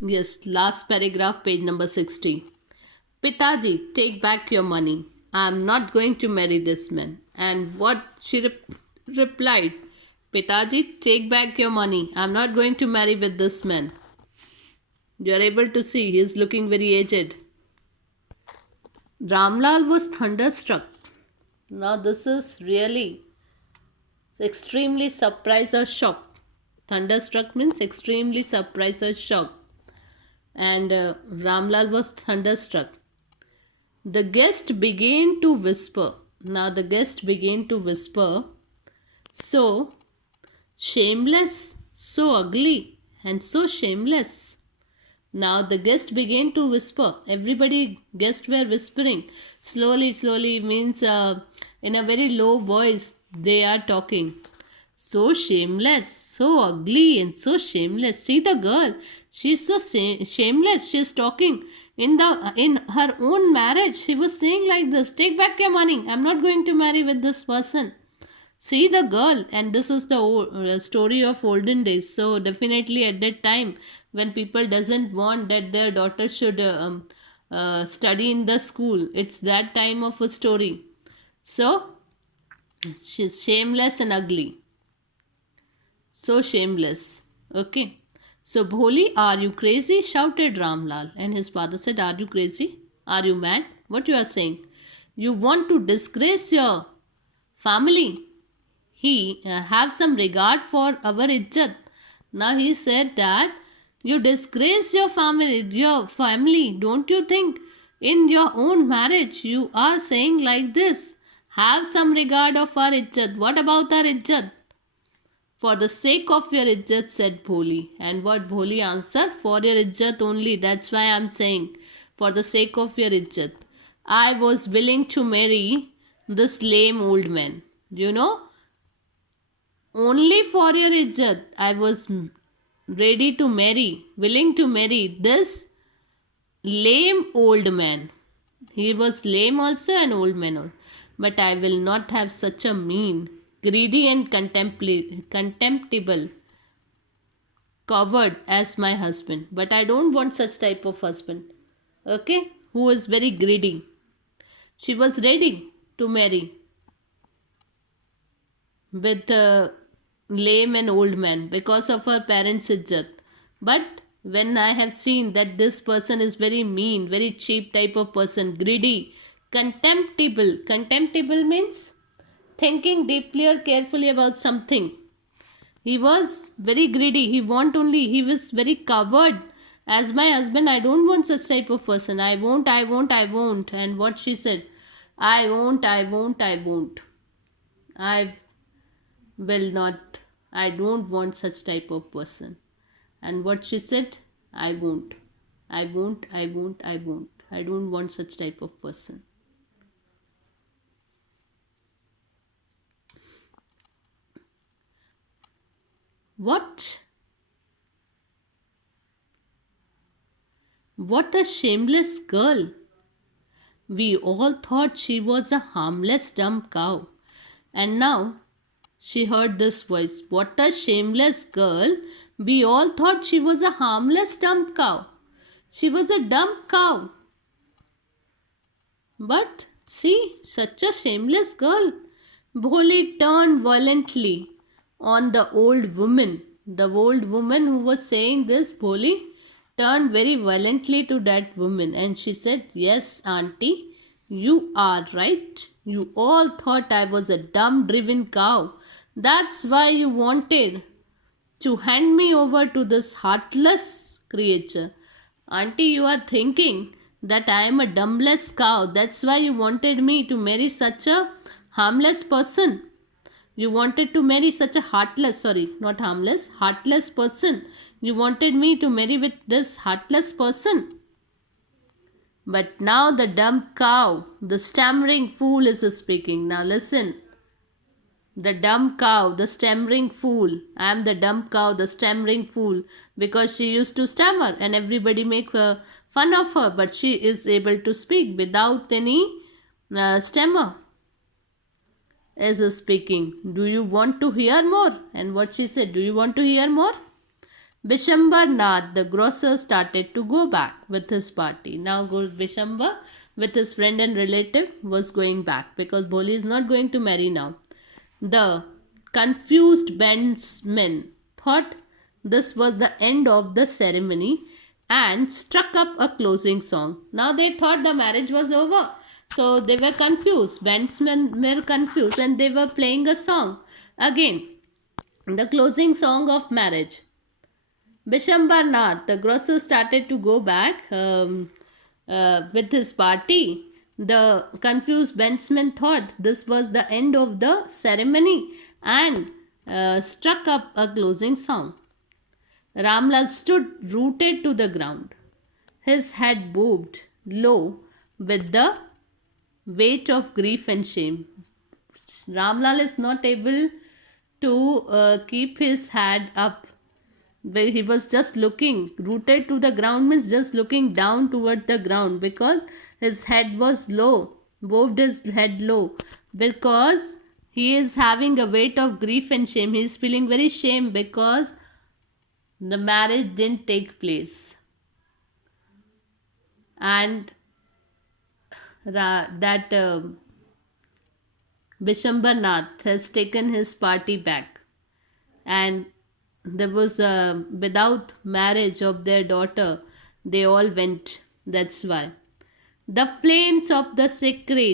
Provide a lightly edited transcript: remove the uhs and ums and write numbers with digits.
Yes, last paragraph, page number 60. Pitaji, take back your money. I am not going to marry this man. And what she replied, Pitaji, take back your money. I am not going to marry with this man. You are able to see he is looking very aged. Ramlal was thunderstruck. Now, this is really extremely surprised or shocked. Thunderstruck means extremely surprised or shocked. And Ramlal was thunderstruck. The guest began to whisper. Now, the guest began to whisper, so shameless, so ugly, and so shameless. Now the guest began to whisper. Everybody, guests were whispering. Slowly, slowly means in a very low voice they are talking. So shameless, so ugly, and so shameless. See the girl. She's so shameless. She's talking in her own marriage. She was saying like this: "Take back your money. I'm not going to marry with this person." See the girl, and this is the story of olden days. So definitely at that time, when people doesn't want that their daughter should study in the school, it's that time of a story. So she's shameless and ugly. So shameless. Okay. So Bholi, are you crazy? Shouted Ramlal, and his father said, "Are you crazy? Are you mad? What you are saying? You want to disgrace your family? He have some regard for our izzat." Now he said that you disgrace your family. Don't you think in your own marriage you are saying like this? Have some regard of our izzat. What about our izzat? For the sake of your izzat, said Bholi. And what Bholi answered? For your izzat only. That's why I'm saying. For the sake of your izzat. I was willing to marry this lame old man. You know, only for your izzat, I was ready to marry, willing to marry this lame old man. He was lame also and old man also. But I will not have such a mean, greedy and contemptible coward as my husband. But I don't want such type of husband. Okay? Who is very greedy. She was ready to marry with a lame and old man because of her parents' izzat. But when I have seen that this person is very mean, very cheap type of person, greedy, contemptible means thinking deeply or carefully about something. He was very greedy. He was very coward. As my husband, I don't want such type of person. I won't. And what she said, I won't. I will not. I don't want such type of person. And what she said, I won't. I don't want such type of person. What? What a shameless girl. We all thought she was a harmless dumb cow. And now she heard this voice. What a shameless girl. We all thought she was a harmless dumb cow. She was a dumb cow. But see, such a shameless girl. Bholi turned violently on the old woman. The old woman who was saying this, Bholi, turned very violently to that woman and she said, "Yes, auntie, you are right. You all thought I was a dumb driven cow. That's why you wanted to hand me over to this heartless creature. Auntie, you are thinking that I am a dumbless cow. That's why you wanted me to marry such a harmless person. You wanted to marry such a not harmless, heartless person. You wanted me to marry with this heartless person. But now the dumb cow, the stammering fool is speaking. Now listen. The dumb cow, the stammering fool. I am the dumb cow, the stammering fool. Because she used to stammer and everybody make fun of her. But she is able to speak without any stammer. Is speaking. Do you want to hear more? And what she said, do you want to hear more? Bishambar Nath, the grocer, started to go back with his party. Now Bishambar with his friend and relative was going back because Bholi is not going to marry now. The confused bandsmen thought this was the end of the ceremony and struck up a closing song. Now they thought the marriage was over. So they were confused. Bandsmen were confused and they were playing a song. Again, the closing song of marriage. Bishambar Nath, the grocer, started to go back with his party. The confused benchman thought this was the end of the ceremony and struck up a closing song. Ramlal stood rooted to the ground. His head bobbed low with the weight of grief and shame. Ramlal is not able to keep his head up. He was just looking rooted to the ground, means just looking down toward the ground because his head was low, bowed his head low because he is having a weight of grief and shame. He is feeling very shame because the marriage didn't take place and that Bishambar Nath has taken his party back, and there was without marriage of their daughter, they all went. That's why the flames of the sacred